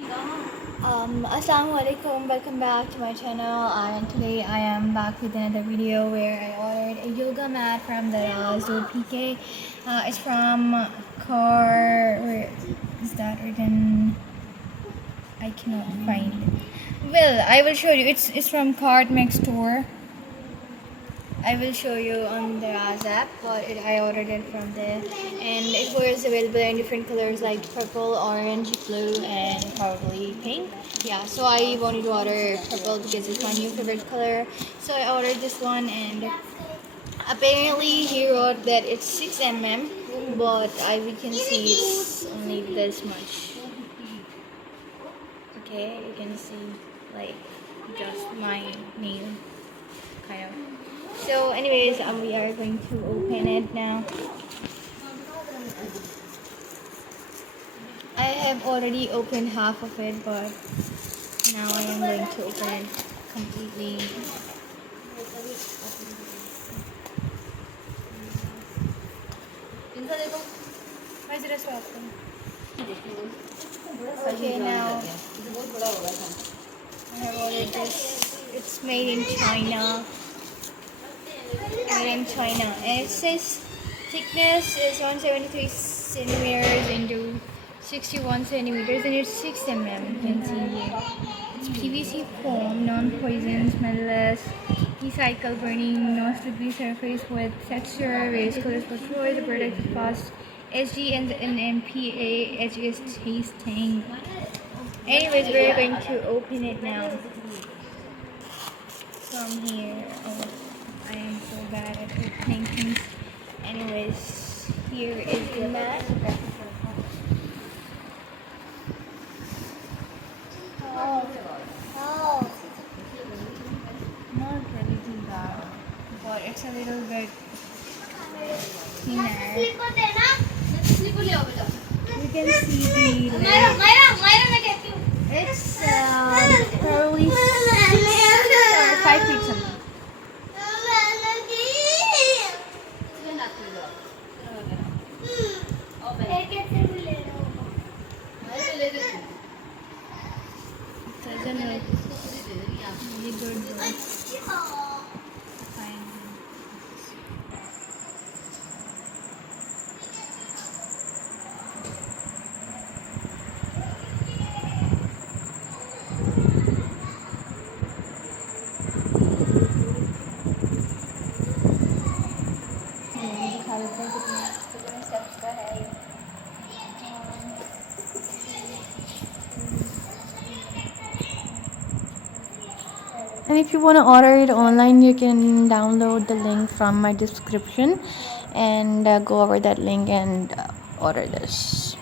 Assalamu alaikum, welcome back to my channel, and today I am back with another video where I ordered a yoga mat from the PK. It's from car, where is that written? I cannot find it. Well, I will show you. It's from Card Next Store. I will show you on the Raz app, but I ordered it from there, and it was available in different colors like purple, orange, blue, and probably pink. Yeah, so I wanted to order purple because it's my new favorite color. So I ordered this one, and apparently he wrote that it's 6 mm, but we can see it's only this much. Okay, you can see like just my nail, kind of. So anyways, we are going to open it now. I have already opened half of it, but now I am going to open it completely. Okay, now I have ordered this. It's made in China. And it says thickness is 173 centimeters into 61 centimeters, and it's 6 mm. You can see here. It's PVC foam, non-poison, smellless, recycle burning, no slippery surface with texture, various colors for toys, the product is fast SG and NMPA is tasting. Anyways, we're going to open it now from here. Oh, I am so bad at opening things. Anyways, here is the mat. Oh, not really too bad, but it's a little bit thinner. You can see the leg. It's probably 6 or 5 feet something. It doesn't look really good though. Fine. And if you want to order it online, you can download the link from my description and go over that link and order this.